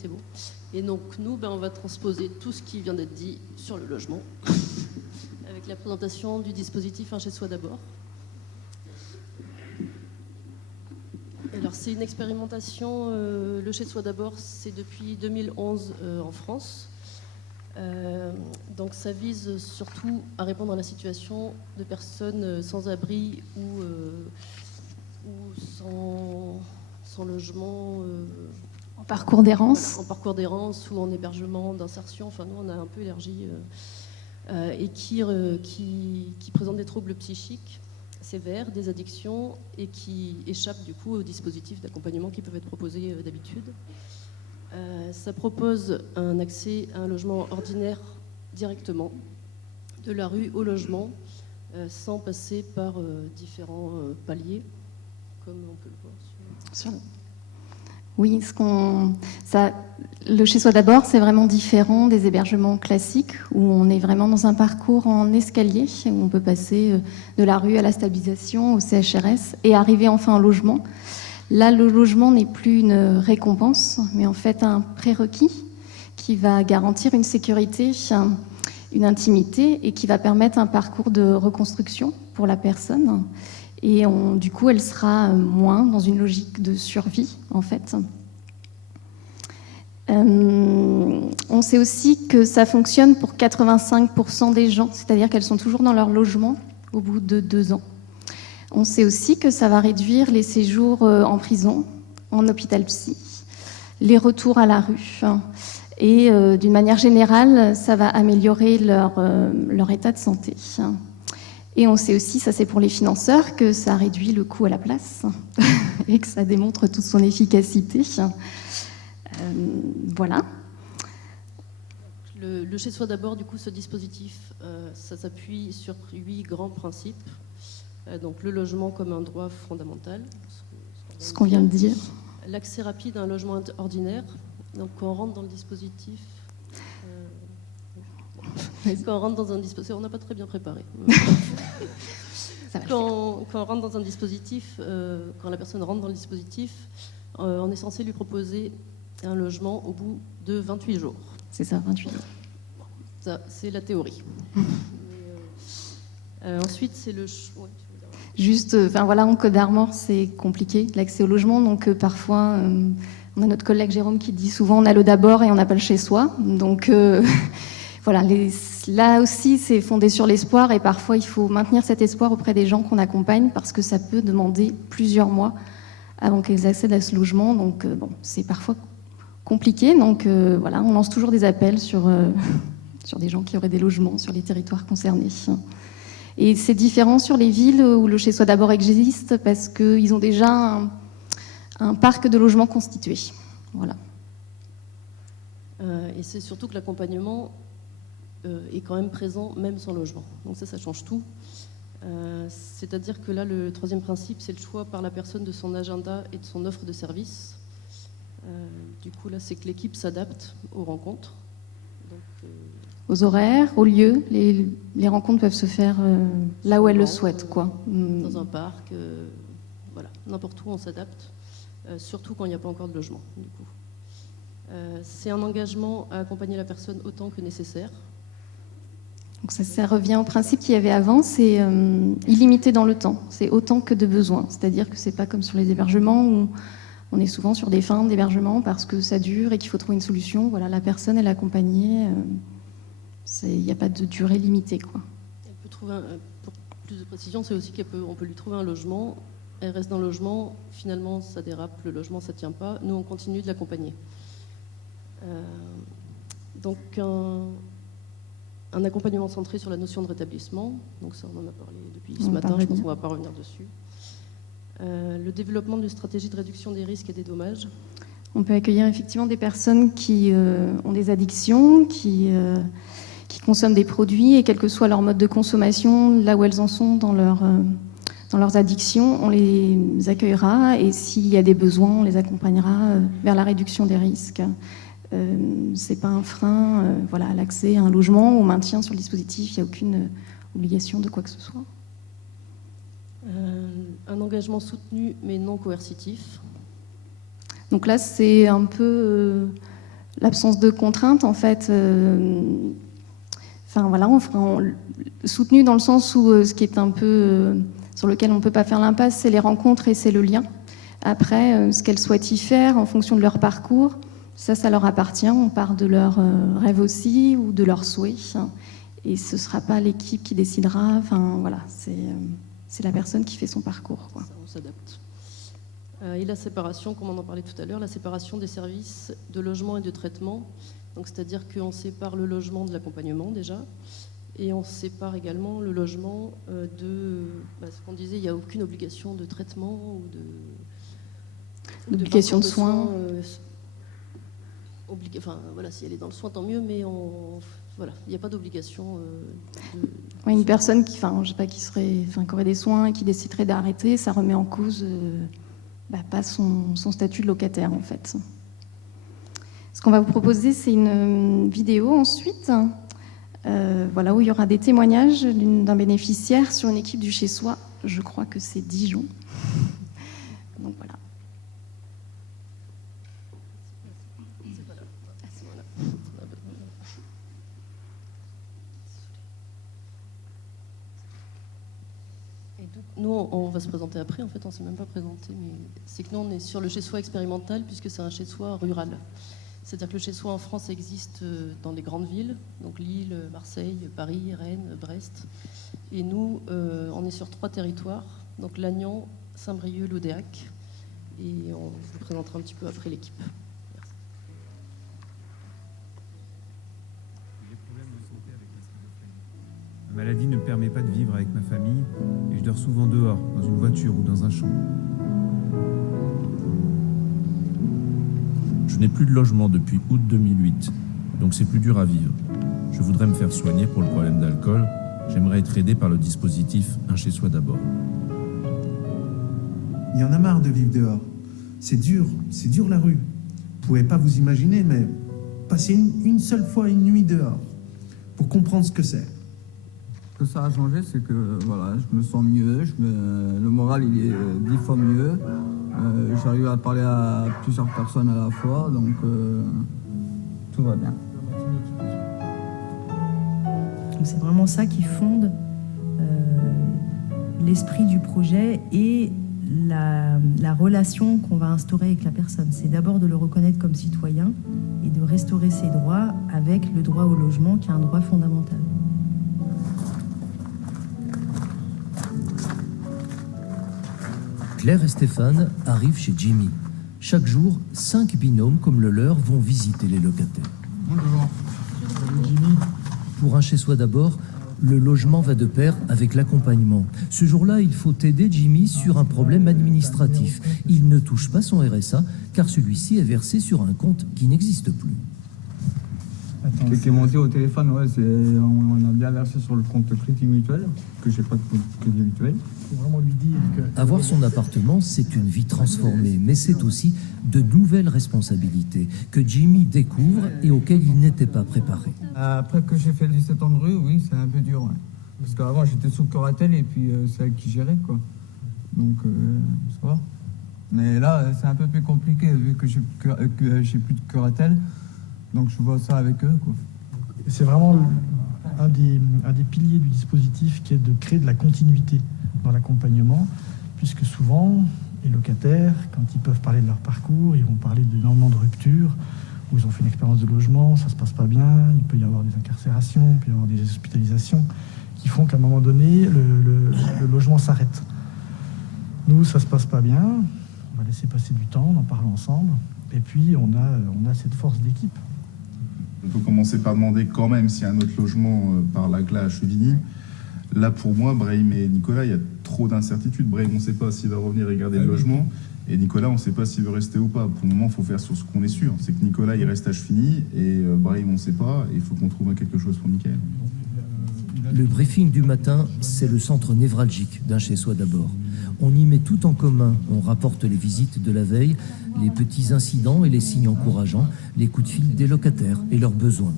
c'est bon. Et donc nous, on va transposer tout ce qui vient d'être dit sur le logement, avec la présentation du dispositif Un chez soi d'abord. Alors c'est une expérimentation, le chez soi d'abord, c'est depuis 2011 en France. Donc ça vise surtout à répondre à la situation de personnes sans abri ou sans logement. En parcours d'errance. Voilà, en parcours d'errance ou en hébergement d'insertion. Enfin, nous, on a un peu élargi. Et qui présentent des troubles psychiques sévères, des addictions, et qui échappent du coup aux dispositifs d'accompagnement qui peuvent être proposés d'habitude. Ça propose un accès à un logement ordinaire directement, de la rue au logement, sans passer par différents paliers, comme on peut le voir. Oui, le chez soi d'abord, c'est vraiment différent des hébergements classiques où on est vraiment dans un parcours en escalier, où on peut passer de la rue à la stabilisation, au CHRS et arriver enfin au logement. Là, le logement n'est plus une récompense, mais en fait un prérequis qui va garantir une sécurité, une intimité et qui va permettre un parcours de reconstruction pour la personne. Et du coup, elle sera moins dans une logique de survie, en fait. On sait aussi que ça fonctionne pour 85% des gens, c'est-à-dire qu'elles sont toujours dans leur logement au bout de 2 ans. On sait aussi que ça va réduire les séjours en prison, en hôpital psy, les retours à la rue. Et d'une manière générale, ça va améliorer leur état de santé. Et on sait aussi, ça c'est pour les financeurs, que ça réduit le coût à la place et que ça démontre toute son efficacité. Voilà. Le chez soi d'abord, du coup, ce dispositif, ça s'appuie sur 8 grands principes. Donc le logement comme un droit fondamental. Ce qu'on vient de dire. L'accès rapide à un logement ordinaire. Donc quand on rentre dans le dispositif... Quand on rentre dans un dispositif, on n'a pas très bien préparé. Quand on rentre dans un dispositif, quand la personne rentre dans le dispositif, on est censé lui proposer un logement au bout de 28 jours. C'est ça, 28 jours. Ça, c'est la théorie. Ensuite, c'est le... Ouais, juste, en Côte d'Armor, c'est compliqué, l'accès au logement. Donc, parfois, on a notre collègue Jérôme qui dit souvent on a le d'abord et on n'a pas le chez soi. Donc... Voilà, là aussi, c'est fondé sur l'espoir et parfois, il faut maintenir cet espoir auprès des gens qu'on accompagne parce que ça peut demander plusieurs mois avant qu'ils accèdent à ce logement. Donc, c'est parfois compliqué. Donc, voilà, on lance toujours des appels sur des gens qui auraient des logements sur les territoires concernés. Et c'est différent sur les villes où le chez soi d'abord existe parce qu'ils ont déjà un parc de logements constitué. Voilà. Et c'est surtout que l'accompagnement est quand même présent même sans logement. Donc ça change tout. C'est-à-dire que là, le troisième principe, c'est le choix par la personne de son agenda et de son offre de service. Du coup, là, c'est que l'équipe s'adapte aux rencontres. Donc, aux horaires, aux lieux. Les rencontres peuvent se faire là où elles le souhaitent, quoi. Dans un parc, voilà, n'importe où on s'adapte, surtout quand il n'y a pas encore de logement, du coup. C'est un engagement à accompagner la personne autant que nécessaire. Donc ça revient au principe qu'il y avait avant, c'est illimité dans le temps, c'est autant que de besoin. C'est-à-dire que c'est pas comme sur les hébergements où on est souvent sur des fins d'hébergement parce que ça dure et qu'il faut trouver une solution. Voilà, la personne elle est accompagnée, il n'y a pas de durée limitée, quoi. Elle peut trouver pour plus de précision, c'est aussi qu'on peut lui trouver un logement. Elle reste dans le logement, finalement ça dérape, le logement ça tient pas. Nous on continue de l'accompagner. Donc un accompagnement centré sur la notion de rétablissement, donc ça on en a parlé depuis ce matin, je pense qu'on ne va pas revenir dessus. Le développement d'une stratégie de réduction des risques et des dommages. On peut accueillir effectivement des personnes qui ont des addictions, qui consomment des produits et quel que soit leur mode de consommation, là où elles en sont dans leurs addictions, on les accueillera et s'il y a des besoins, on les accompagnera vers la réduction des risques. C'est pas un frein à l'accès à un logement, au maintien sur le dispositif, il n'y a aucune obligation de quoi que ce soit. Un engagement soutenu mais non coercitif. Donc là, c'est un peu l'absence de contraintes, en fait, enfin voilà, soutenu dans le sens où ce qui est un peu sur lequel on ne peut pas faire l'impasse, c'est les rencontres et c'est le lien. Après, ce qu'elles souhaitent y faire en fonction de leur parcours, ça leur appartient. On part de leurs rêves aussi ou de leurs souhaits. Et ce ne sera pas l'équipe qui décidera. Enfin voilà, c'est la personne qui fait son parcours, quoi. Ça, on s'adapte. Et la séparation, comme on en parlait tout à l'heure, la séparation des services de logement et de traitement. Donc, c'est-à-dire qu'on sépare le logement de l'accompagnement déjà, et on sépare également le logement de ce qu'on disait, il n'y a aucune obligation de traitement ou d'obligation de soins. Enfin voilà, si elle est dans le soin, tant mieux, mais voilà, il n'y a pas d'obligation. Une personne qui aurait des soins et qui déciderait d'arrêter, ça remet en cause pas son statut de locataire, en fait. Ce qu'on va vous proposer, c'est une vidéo ensuite, où il y aura des témoignages d'un bénéficiaire sur une équipe du chez soi. Je crois que c'est Dijon. Donc voilà. Nous, on va se présenter après, en fait, on ne s'est même pas présenté, mais c'est que nous, on est sur le chez-soi expérimental, puisque c'est un chez-soi rural. C'est-à-dire que le chez-soi en France existe dans les grandes villes, donc Lille, Marseille, Paris, Rennes, Brest. Et nous, on est sur 3 territoires, donc Lannion, Saint-Brieuc, Loudéac. Et on vous présentera un petit peu après l'équipe. Merci. J'ai des problèmes de santé avec la schizophrénie. Ma maladie ne permet pas de vivre avec ma famille et je dors souvent dehors, dans une voiture ou dans un champ. Je n'ai plus de logement depuis août 2008, donc c'est plus dur à vivre. Je voudrais me faire soigner pour le problème d'alcool. J'aimerais être aidé par le dispositif Un chez soi d'abord. Il y en a marre de vivre dehors. C'est dur la rue. Vous pouvez pas vous imaginer, mais passer une seule fois une nuit dehors pour comprendre ce que c'est. Ce que ça a changé, c'est que voilà, je me sens mieux, le moral il est 10 fois mieux. J'arrive à parler à plusieurs personnes à la fois, donc tout va bien. C'est vraiment ça qui fonde l'esprit du projet et la relation qu'on va instaurer avec la personne. C'est d'abord de le reconnaître comme citoyen et de restaurer ses droits avec le droit au logement qui est un droit fondamental. Claire et Stéphane arrivent chez Jimmy. Chaque jour, 5 binômes comme le leur vont visiter les locataires. Bonjour. Jimmy. Pour Un chez soi d'abord, le logement va de pair avec l'accompagnement. Ce jour-là, il faut aider Jimmy sur un problème administratif. Il ne touche pas son RSA car celui-ci est versé sur un compte qui n'existe plus. Ce qui est monté au téléphone, ouais, on a bien versé sur le compte Crédit Mutuel, que j'ai pas de Crédit Mutuel. Vraiment lui dire que... Avoir son appartement, c'est une vie transformée, mais c'est aussi de nouvelles responsabilités que Jimmy découvre et auxquelles il n'était pas préparé. Après que j'ai fait 17 ans de rue, oui, c'est un peu dur. Ouais. Parce qu'avant, j'étais sous curatelle et puis c'est elle qui gérait, quoi. Donc, ça va. Mais là, c'est un peu plus compliqué vu que j'ai plus de curatelle. Donc, je vois ça avec eux, quoi. C'est vraiment un des piliers du dispositif qui est de créer de la continuité dans l'accompagnement, puisque souvent, les locataires, quand ils peuvent parler de leur parcours, ils vont parler d'énormément de ruptures, où ils ont fait une expérience de logement, ça se passe pas bien, il peut y avoir des incarcérations, il peut y avoir des hospitalisations, qui font qu'à un moment donné, le logement s'arrête. Nous, ça se passe pas bien, on va laisser passer du temps, on en parle ensemble, et puis on a cette force d'équipe. On peut commencer par demander quand même s'il y a un autre logement par la GLA à Chevigny. Là, pour moi, Brahim et Nicolas, il y a trop d'incertitudes. Brahim, on ne sait pas s'il va revenir et garder le logement. Et Nicolas, on ne sait pas s'il veut rester ou pas. Pour le moment, il faut faire sur ce qu'on est sûr. C'est que Nicolas, il reste à Chevigny. Et Brahim, on ne sait pas. Et il faut qu'on trouve quelque chose pour Mickaël. Le briefing du matin, c'est le centre névralgique d'Un chez soi d'abord. On y met tout en commun. On rapporte les visites de la veille, les petits incidents et les signes encourageants, les coups de fil des locataires et leurs besoins.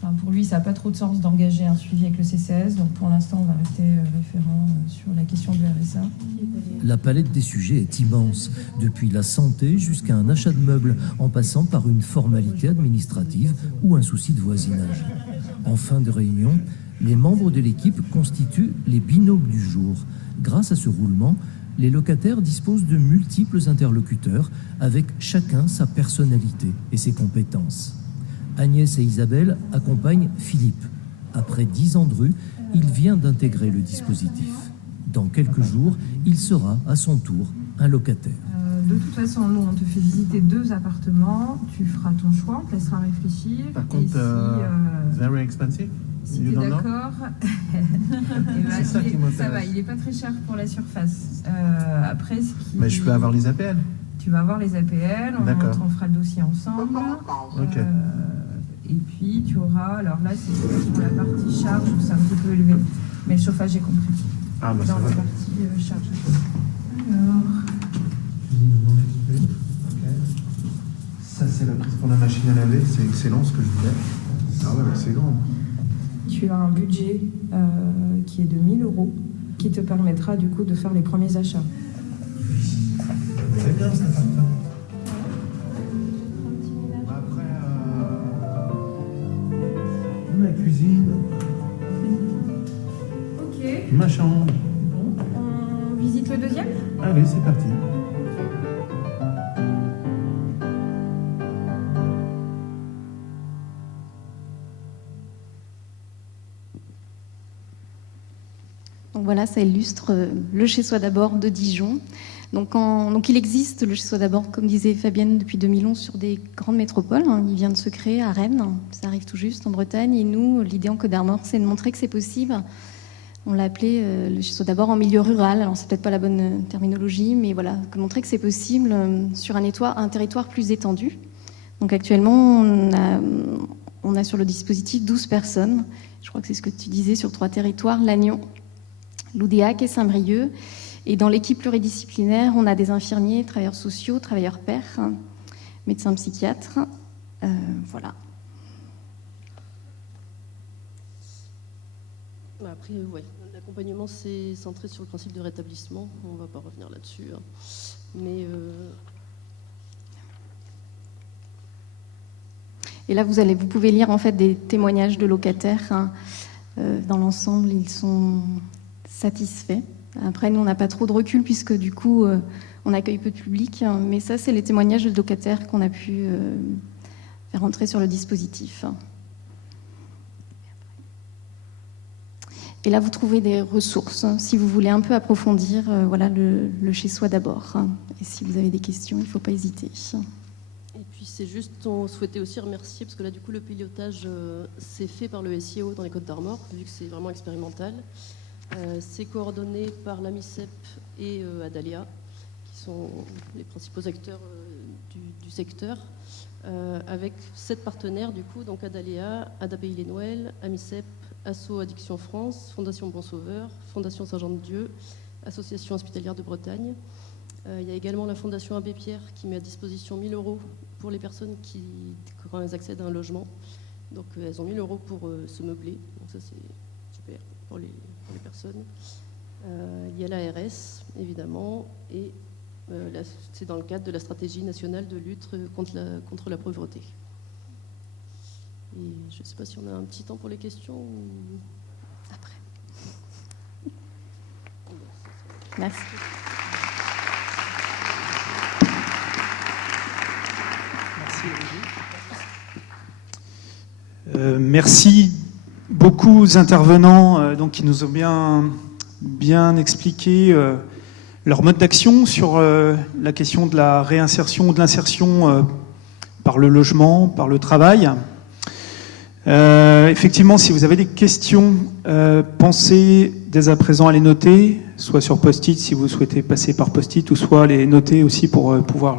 Ça pour lui, ça n'a pas trop de sens d'engager un suivi avec le CCAS. Donc pour l'instant, on va rester référent sur la question du RSA. La palette des sujets est immense, depuis la santé jusqu'à un achat de meubles, en passant par une formalité administrative ou un souci de voisinage. En fin de réunion, les membres de l'équipe constituent les binômes du jour. Grâce à ce roulement, les locataires disposent de multiples interlocuteurs, avec chacun sa personnalité et ses compétences. Agnès et Isabelle accompagnent Philippe. Après 10 ans de rue, il vient d'intégrer le dispositif. Dans quelques jours, il sera à son tour un locataire. De toute façon, nous, on te fait visiter 2 appartements. Tu feras ton choix, on te laissera réfléchir. Par contre, very expensive. Si You tu es don't know? d'accord, C'est ça qui m'intéresse. ça va, il n'est pas très cher pour la surface. Après, ce qui... Mais je peux avoir les APL. Tu vas avoir les APL, on fera le dossier ensemble. Ok. Et puis tu auras, alors là c'est sur la partie charge où c'est un petit peu élevé, mais le chauffage j'ai compris. Ah bah dans ça la va. partie charge. Alors, Ça c'est la prise pour la machine à laver, c'est excellent ce que je voulais. Ah ouais, excellent. tu as un budget qui est de 1 000 € qui te permettra du coup de faire les premiers achats. C'est bien cet appartement. Après, ma cuisine, Ok. ma chambre. On visite le deuxième ? Allez, c'est parti. Donc voilà, ça illustre le Chez Soi d'abord de Dijon. Donc il existe le Chez Soi d'abord, comme disait Fabienne, depuis 2011 sur des grandes métropoles. Il vient de se créer à Rennes, ça arrive tout juste en Bretagne. Et nous, l'idée en Côte d'Armor, c'est de montrer que c'est possible. On l'a appelé le Chez Soi d'abord en milieu rural. Alors c'est peut-être pas la bonne terminologie, mais voilà, montrer que c'est possible sur un territoire plus étendu. Donc actuellement, on a sur le dispositif 12 personnes. Je crois que c'est ce que tu disais, sur 3 territoires, Lannion, Loudéac et Saint-Brieuc. Et dans l'équipe pluridisciplinaire, on a des infirmiers, travailleurs sociaux, travailleurs pairs, médecins psychiatres. Voilà. Après, ouais, l'accompagnement, c'est centré sur le principe de rétablissement. On ne va pas revenir là-dessus. Hein. Mais... Et là, vous pouvez lire en fait des témoignages de locataires. Hein. Dans l'ensemble, ils sont satisfaits. Après, nous, on n'a pas trop de recul puisque du coup, on accueille peu de public. Mais ça, c'est les témoignages de locataires qu'on a pu faire entrer sur le dispositif. Et là, vous trouvez des ressources. Si vous voulez un peu approfondir, voilà le Chez Soi d'abord. Et si vous avez des questions, il ne faut pas hésiter. Et puis c'est juste, on souhaitait aussi remercier, parce que là du coup le pilotage c'est fait par le SIO dans les Côtes d'Armor, vu que c'est vraiment expérimental. C'est coordonné par l'AMICEP et Adalia, qui sont les principaux acteurs du secteur, avec 7 partenaires du coup, donc Adalia, ADAPI Les Noël, AMICEP, Asso Addiction France, Fondation Bon Sauveur, Fondation Saint-Jean-de-Dieu, Association hospitalière de Bretagne. Il y a également la Fondation Abbé Pierre qui met à disposition 1 000 € pour les personnes quand elles accèdent à un logement. Donc elles ont 1 000 € pour se meubler. Donc ça c'est super pour les personnes. Il y a l'ARS évidemment et c'est dans le cadre de la stratégie nationale de lutte contre la pauvreté. Et je ne sais pas si on a un petit temps pour les questions ou après. Merci. Merci beaucoup aux intervenants qui nous ont bien expliqué leur mode d'action sur la question de la réinsertion ou de l'insertion par le logement, par le travail. Effectivement, si vous avez des questions, pensez dès à présent à les noter, soit sur post-it si vous souhaitez passer par post-it, ou soit les noter aussi pour pouvoir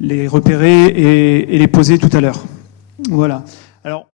les repérer et les poser tout à l'heure. Voilà. Alors,